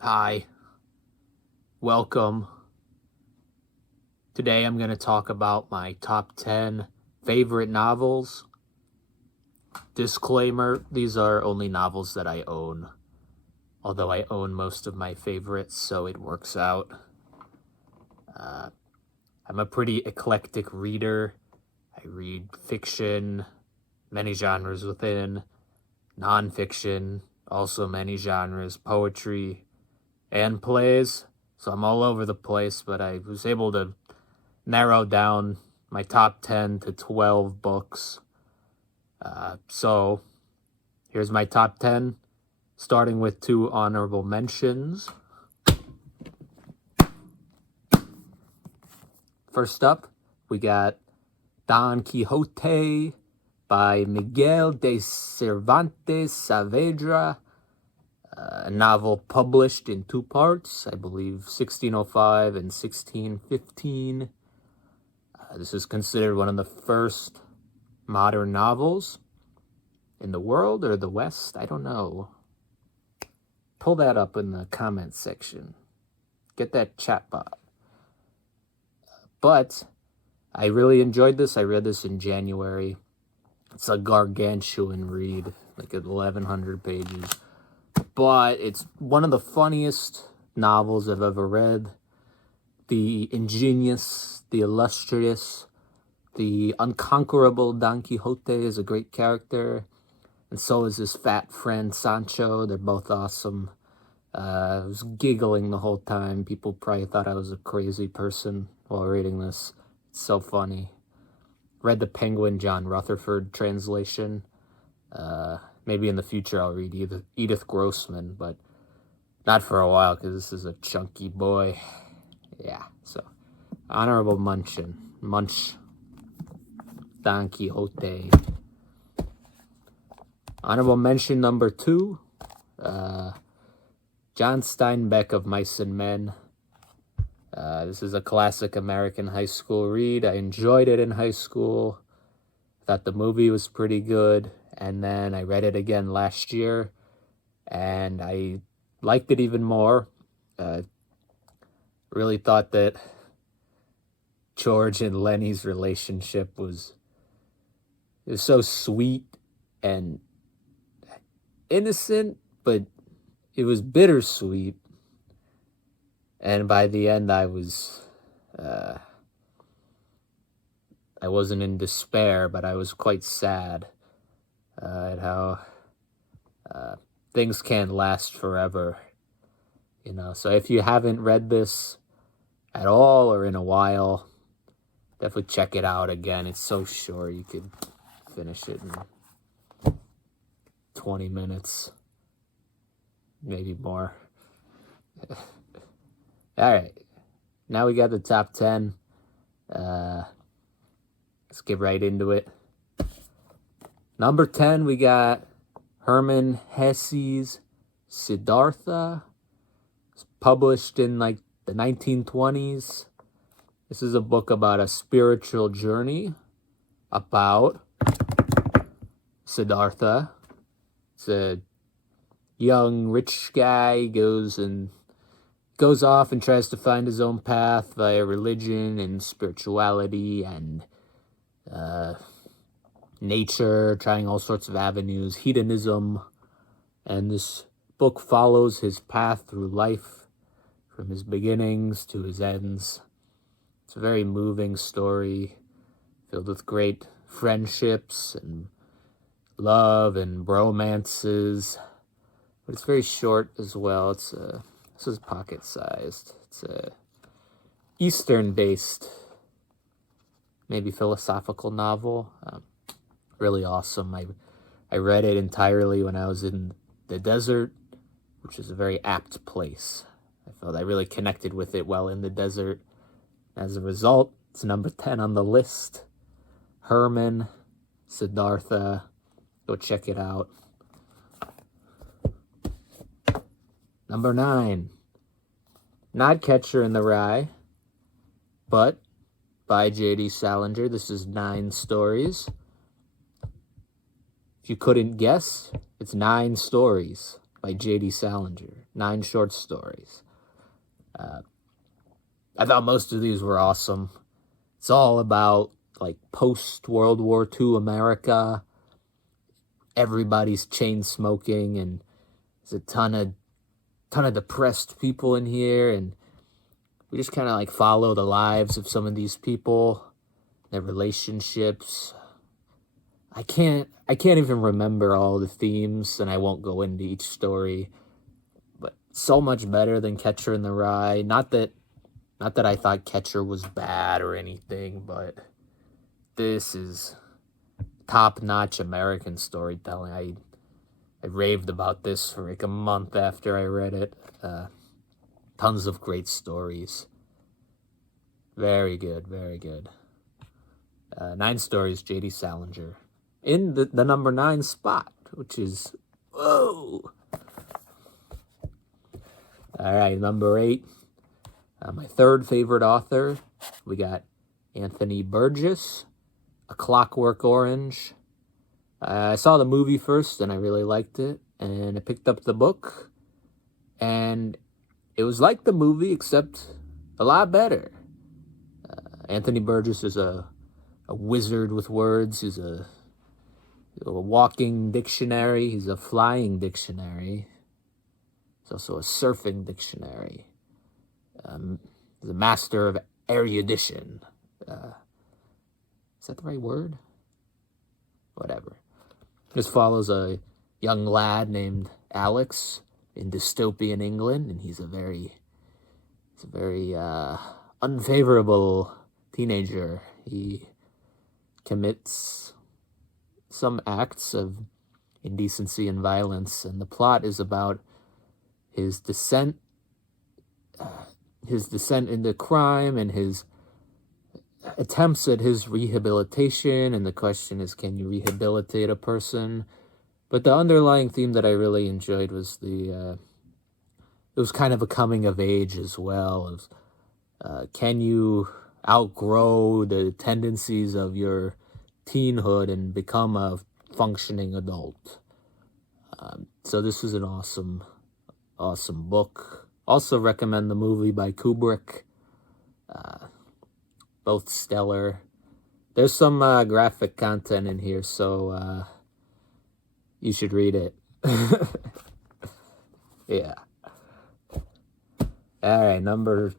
Hi, welcome. Today I'm going to talk about my top 10 favorite novels. Disclaimer, these are only novels that I own, although I own most of my favorites, so it works out. I'm a pretty eclectic reader. I read fiction, many genres within, nonfiction, also many genres, poetry, and plays. So I'm all over the place, but I was able to narrow down my top 10 to 12 books. So here's my top 10, starting with 2 honorable mentions. First up, we got Don Quixote by Miguel de Cervantes Saavedra, a novel published in 2 parts, I believe 1605 and 1615. This is considered one of the first modern novels in the world or the West. I don't know. Pull that up in the comments section. Get that chat bot. But I really enjoyed this. I read this in January. It's a gargantuan read, like 1,100 pages. But it's one of the funniest novels I've ever read. The ingenious, the illustrious, the unconquerable Don Quixote is a great character. And so is his fat friend Sancho. They're both awesome. I was giggling the whole time. People probably thought I was a crazy person while reading this. It's so funny. Read the Penguin John Rutherford translation. Maybe in the future I'll read Edith Grossman, but not for a while because this is a chunky boy. Yeah, so honorable mention. Munch Don Quixote. Honorable mention number 2. John Steinbeck of Mice and Men. This is a classic American high school read. I enjoyed it in high school. Thought the movie was pretty good. And then I read it again last year. And I liked it even more. Really thought that George and Lenny's relationship was so sweet and innocent, but it was bittersweet. And by the end, I wasn't in despair, but I was quite sad at how things can't last forever. So if you haven't read this at all or in a while, definitely check it out again. It's so short, you could finish it in 20 minutes, maybe more. All right, now we got the top 10. Let's get right into it. Number 10, we got Herman Hesse's Siddhartha. It's published in like the 1920s. This is a book about a spiritual journey about Siddhartha. It's a young rich guy goes off and tries to find his own path via religion and spirituality and nature, trying all sorts of avenues, hedonism. And this book follows his path through life, from his beginnings to his ends. It's a very moving story, filled with great friendships and love and romances. But it's very short as well. This is pocket-sized. It's a Eastern-based, maybe philosophical novel. Really awesome. I read it entirely when I was in the desert, which is a very apt place. I felt I really connected with it while in the desert. As a result, it's number 10 on the list. Herman, Siddhartha. Go check it out. Number 9. Not Catcher in the Rye, but by J.D. Salinger. This is 9 stories. If you couldn't guess, it's 9 stories by by J.D. Salinger. 9 short stories. I thought most of these were awesome. It's all about like post-World War II America. Everybody's chain smoking, and there's a ton of depressed people in here, and we just kind of like follow the lives of some of these people, their relationships. I can't even remember all the themes, and I won't go into each story, but so much better than Catcher in the Rye. Not that I thought Catcher was bad or anything, but this is top-notch American storytelling. I raved about this for like a month after I read it. Tons of great stories. Very good, very good. 9 stories, J.D. Salinger. In the number 9 spot, which is, whoa! All right, number 8. My third favorite author, we got Anthony Burgess, A Clockwork Orange. I saw the movie first, and I really liked it, and I picked up the book, and it was like the movie, except a lot better. Anthony Burgess is a wizard with words. He's a walking dictionary. He's a flying dictionary. He's also a surfing dictionary. He's a master of erudition. Is that the right word? Whatever. This follows a young lad named Alex in dystopian England, and he's a very unfavorable teenager. He commits some acts of indecency and violence, and the plot is about his descent into crime and his attempts at his rehabilitation. And the question is, can you rehabilitate a person? But the underlying theme that I really enjoyed was it was kind of a coming of age as well. Can you outgrow the tendencies of your teenhood and become a functioning adult? So this is an awesome book. Also recommend the movie by Kubrick. Both stellar. There's some graphic content in here, so you should read it. Yeah. All right, number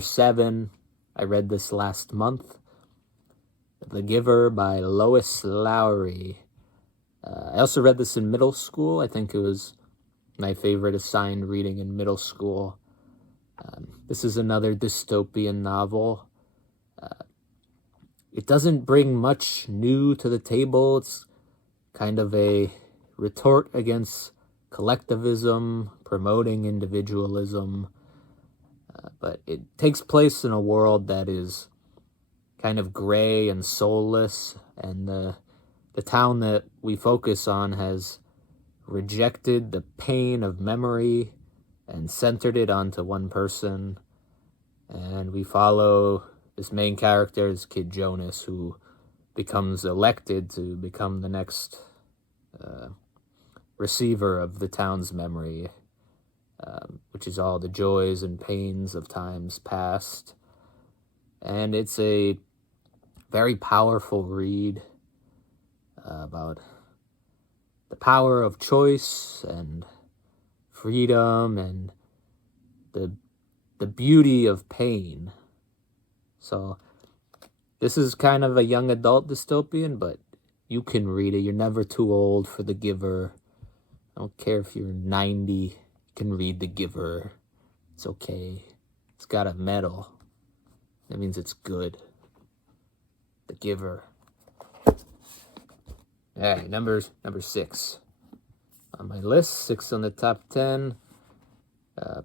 7. I read this last month. The Giver by Lois Lowry. I also read this in middle school. I think it was my favorite assigned reading in middle school. This is another dystopian novel. It doesn't bring much new to the table. It's kind of a retort against collectivism, promoting individualism. But it takes place in a world that is kind of gray and soulless, and the town that we focus on has rejected the pain of memory and centered it onto one person. And we follow this main character, is Kid Jonas, who becomes elected to become the next receiver of the town's memory, which is all the joys and pains of times past. And it's a very powerful read about the power of choice and freedom and the beauty of pain. So this is kind of a young adult dystopian, but you can read it. You're never too old for The Giver. I don't care if you're 90, you can read The Giver. It's okay. It's got a medal. That means it's good. The Giver. All right, number 6 on my list. 6 on the top 10.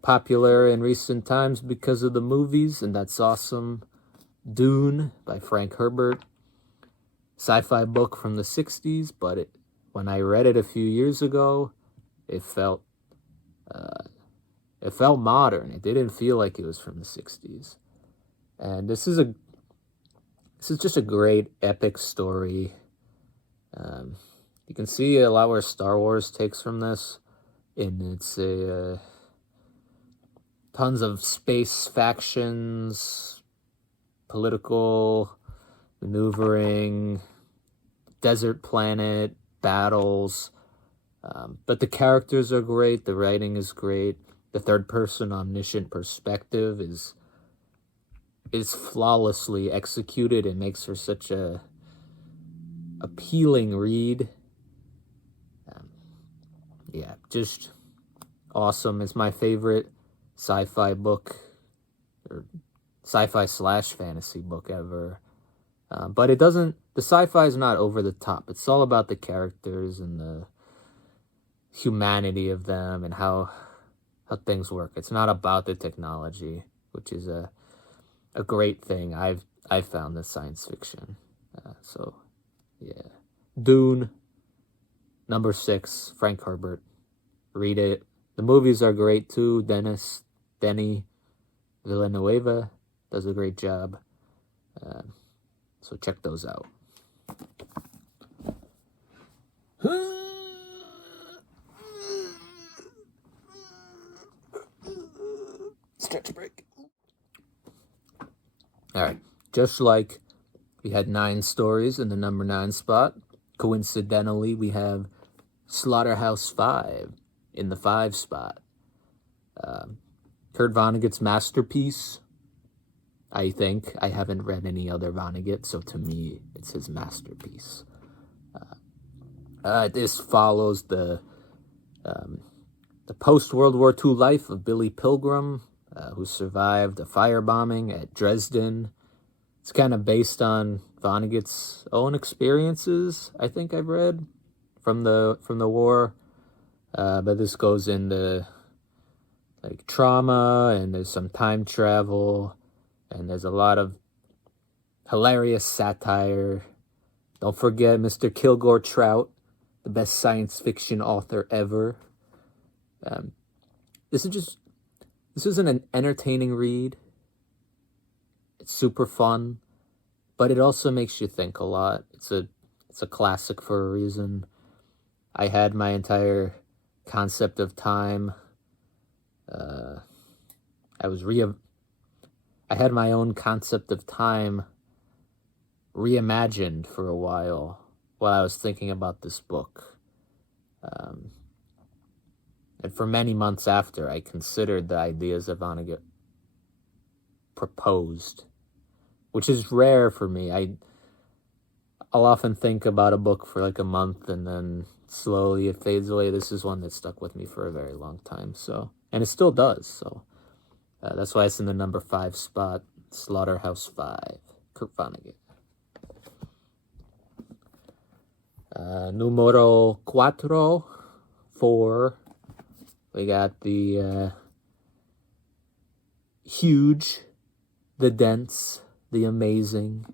Popular in recent times because of the movies, and that's awesome. Dune by Frank Herbert. Sci-fi book from the 60s, but when I read it a few years ago, it felt modern. It didn't feel like it was from the 60s. And this is just a great epic story. You can see a lot where Star Wars takes from this. and it's tons of space factions, political maneuvering, desert planet, battles. But the characters are great, the writing is great, the third-person omniscient perspective is flawlessly executed. It makes for such a appealing read. Yeah, just awesome. It's my favorite sci-fi book, or sci-fi / fantasy book ever. But it doesn't, the sci-fi is not over the top. It's all about the characters and the humanity of them and how things work. It's not about the technology, which is a great thing I've found in science fiction. So yeah, Dune, number 6, Frank Herbert. Read it. The movies are great too. Denis Villeneuve does a great job. So check those out. Stretch break. All right. Just like we had 9 stories in the number 9 spot, coincidentally, we have Slaughterhouse-Five in the 5 spot. Kurt Vonnegut's masterpiece, I think. I haven't read any other Vonnegut, so to me, it's his masterpiece. This follows the post-World War II life of Billy Pilgrim, who survived a firebombing at Dresden. It's kind of based on Vonnegut's own experiences, I think I've read, from the war. But this goes into like trauma, and there's some time travel, and there's a lot of hilarious satire. Don't forget Mr. Kilgore Trout, the best science fiction author ever. This isn't an entertaining read. It's super fun, but it also makes you think a lot. It's a classic for a reason. I had my entire concept of time. I had my own concept of time reimagined for a while I was thinking about this book. And for many months after, I considered the ideas that Vonnegut proposed, which is rare for me. I'll often think about a book for like a month, and then slowly it fades away. This is one that stuck with me for a very long time, and it still does. So that's why it's in the number 5 spot. Slaughterhouse-Five, Kurt Vonnegut. Numero 4. We got the huge, the dense, the amazing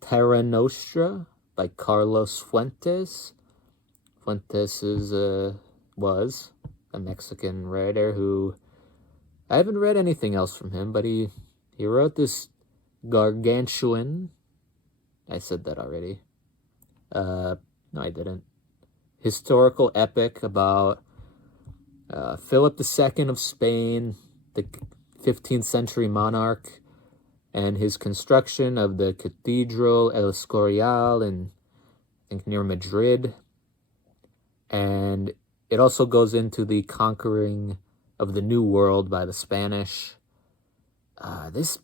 Terra Nostra by Carlos Fuentes. Fuentes was a Mexican writer who, I haven't read anything else from him, but he wrote this gargantuan, I said that already. No, I didn't. Historical epic about Philip II of Spain, the 15th century monarch, and his construction of the Cathedral El Escorial in, I think, near Madrid. And it also goes into the conquering of the New World by the Spanish. This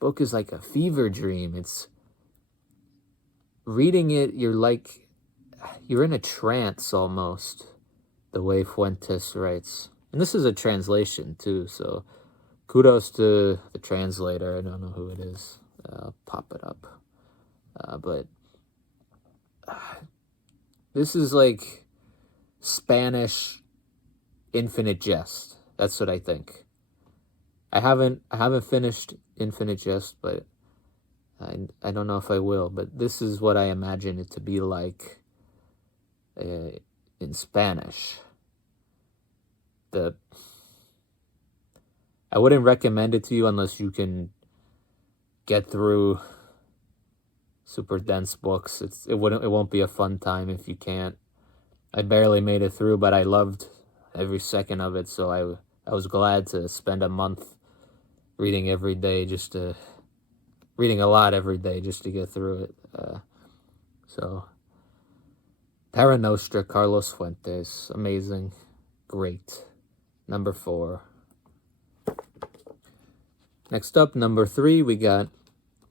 book is like a fever dream. It's reading it, you're in a trance almost, the way Fuentes writes. And this is a translation too, so kudos to the translator. I don't know who it is. I'll pop it up. But this is like Spanish Infinite Jest. That's what I think. I haven't finished Infinite Jest, but I don't know if I will. But this is what I imagine it to be like in Spanish. I wouldn't recommend it to you unless you can get through super dense books. It won't be a fun time if you can't. I barely made it through, but I loved every second of it, so I was glad to spend a month reading every day, reading a lot every day just to get through it. So, Terra Nostra, Carlos Fuentes, amazing, great. Number 4. Next up, number 3, we got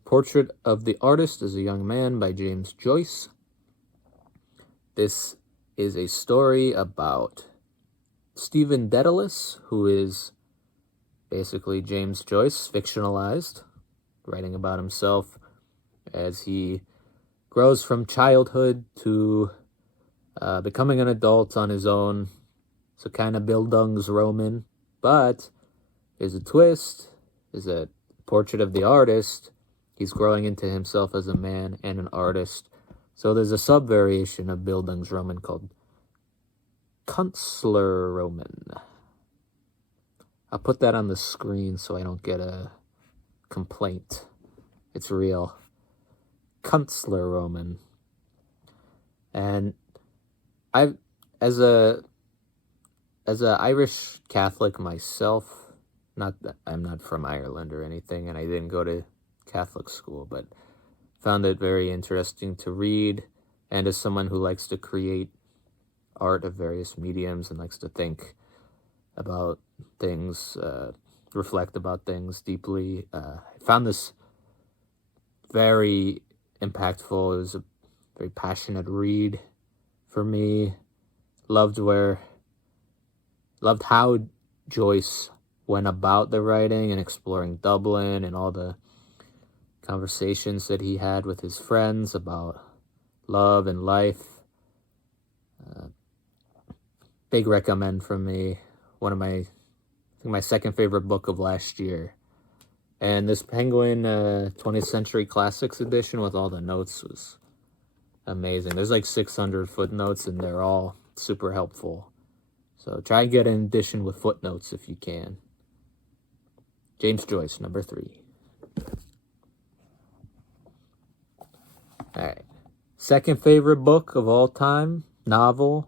Portrait of the Artist as a Young Man by James Joyce. This is a story about Stephen Dedalus, who is basically James Joyce, fictionalized, writing about himself as he grows from childhood to becoming an adult on his own. So kind of Bildungsroman, but there's a twist, is a portrait of the artist. He's growing into himself as a man and an artist. So there's a sub-variation of Bildungsroman called Kunstlerroman. I'll put that on the screen so I don't get a complaint. It's real. Kunstlerroman. And as a Irish Catholic myself, not that I'm not from Ireland or anything, and I didn't go to Catholic school, but found it very interesting to read, and as someone who likes to create art of various mediums and likes to think about things, reflect about things deeply, I found this very impactful. It was a very passionate read for me. Loved how Joyce went about the writing and exploring Dublin and all the conversations that he had with his friends about love and life. Big recommend from me. One of my second favorite book of last year. And this Penguin 20th Century Classics edition with all the notes was amazing. There's like 600 footnotes and they're all super helpful. So try and get an edition with footnotes if you can. James Joyce, number 3. All right. Second favorite book of all time, novel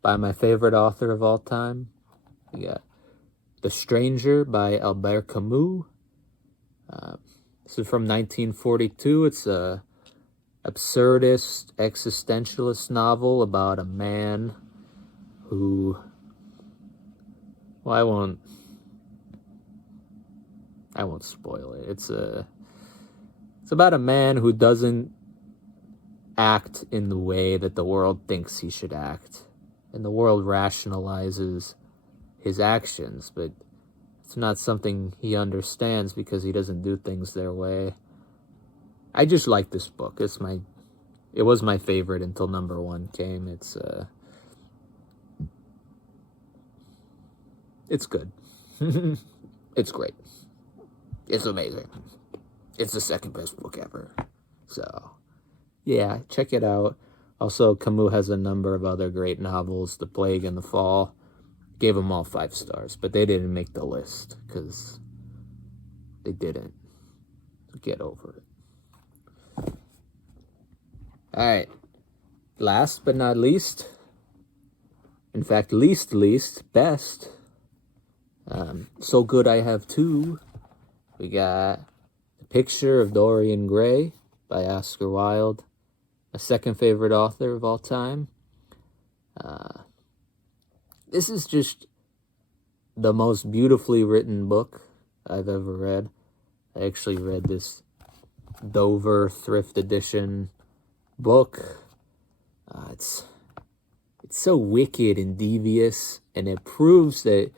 by my favorite author of all time. We got The Stranger by Albert Camus. This is from 1942. It's a absurdist, existentialist novel about a man who... Well, I won't spoil it. It's about a man who doesn't act in the way that the world thinks he should act. And the world rationalizes his actions, but it's not something he understands because he doesn't do things their way. I just like this book. It was my favorite until number 1 came. It's good. It's great. It's amazing. It's the second best book ever. So, yeah, check it out. Also, Camus has a number of other great novels, The Plague and the Fall. Gave them all 5 stars, but they didn't make the list because they didn't. Get over it. All right. Last but not least, in fact, least, best. So Good I Have Two. We got The Picture of Dorian Gray by Oscar Wilde, my second favorite author of all time. This is just the most beautifully written book I've ever read. I actually read this Dover thrift edition book. It's so wicked and devious, and it proves that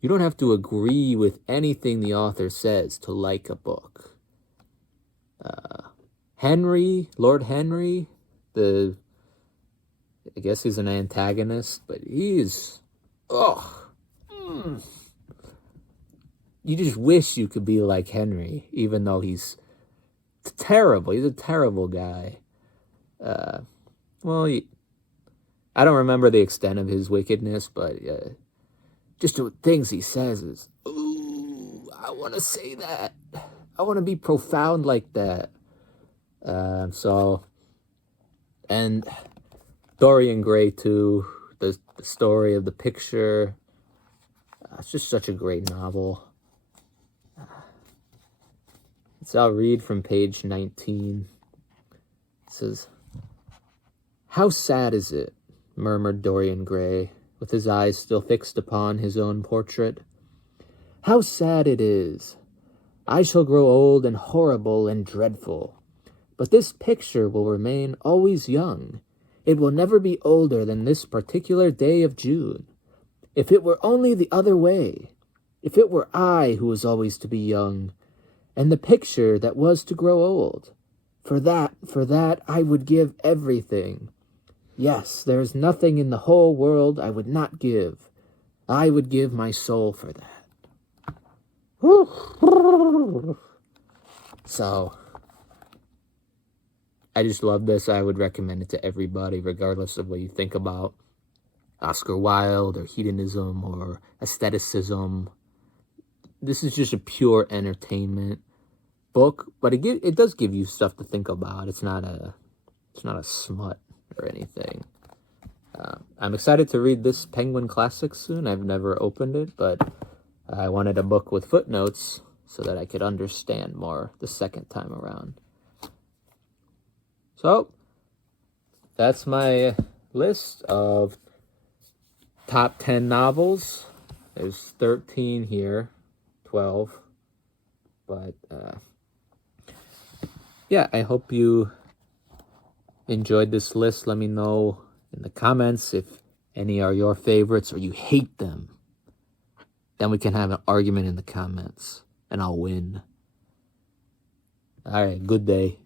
you don't have to agree with anything the author says to like a book. Lord Henry, I guess he's an antagonist, but he's, you just wish you could be like Henry, even though he's terrible. He's a terrible guy. I don't remember the extent of his wickedness, but just the things he says is, ooh, I want to say that. I want to be profound like that. Dorian Gray, too. The story of the picture. It's just such a great novel. So I'll read from page 19. It says, "How sad is it," murmured Dorian Gray, with his eyes still fixed upon his own portrait. "How sad it is. I shall grow old and horrible and dreadful. But this picture will remain always young. It will never be older than this particular day of June. If it were only the other way, if it were I who was always to be young, and the picture that was to grow old, for that I would give everything. Yes, there is nothing in the whole world I would not give. I would give my soul for that." So, I just love this. I would recommend it to everybody, regardless of what you think about Oscar Wilde or hedonism or aestheticism. This is just a pure entertainment book, but it does give you stuff to think about. It's not a smut or anything. I'm excited to read this Penguin Classic soon. I've never opened it, but I wanted a book with footnotes so that I could understand more the second time around. So, that's my list of top 10 novels. There's 13 here, 12. But, yeah, I hope you enjoyed this list. Let me know in the comments if any are your favorites or you hate them. Then we can have an argument in the comments, and I'll win. All right, good day.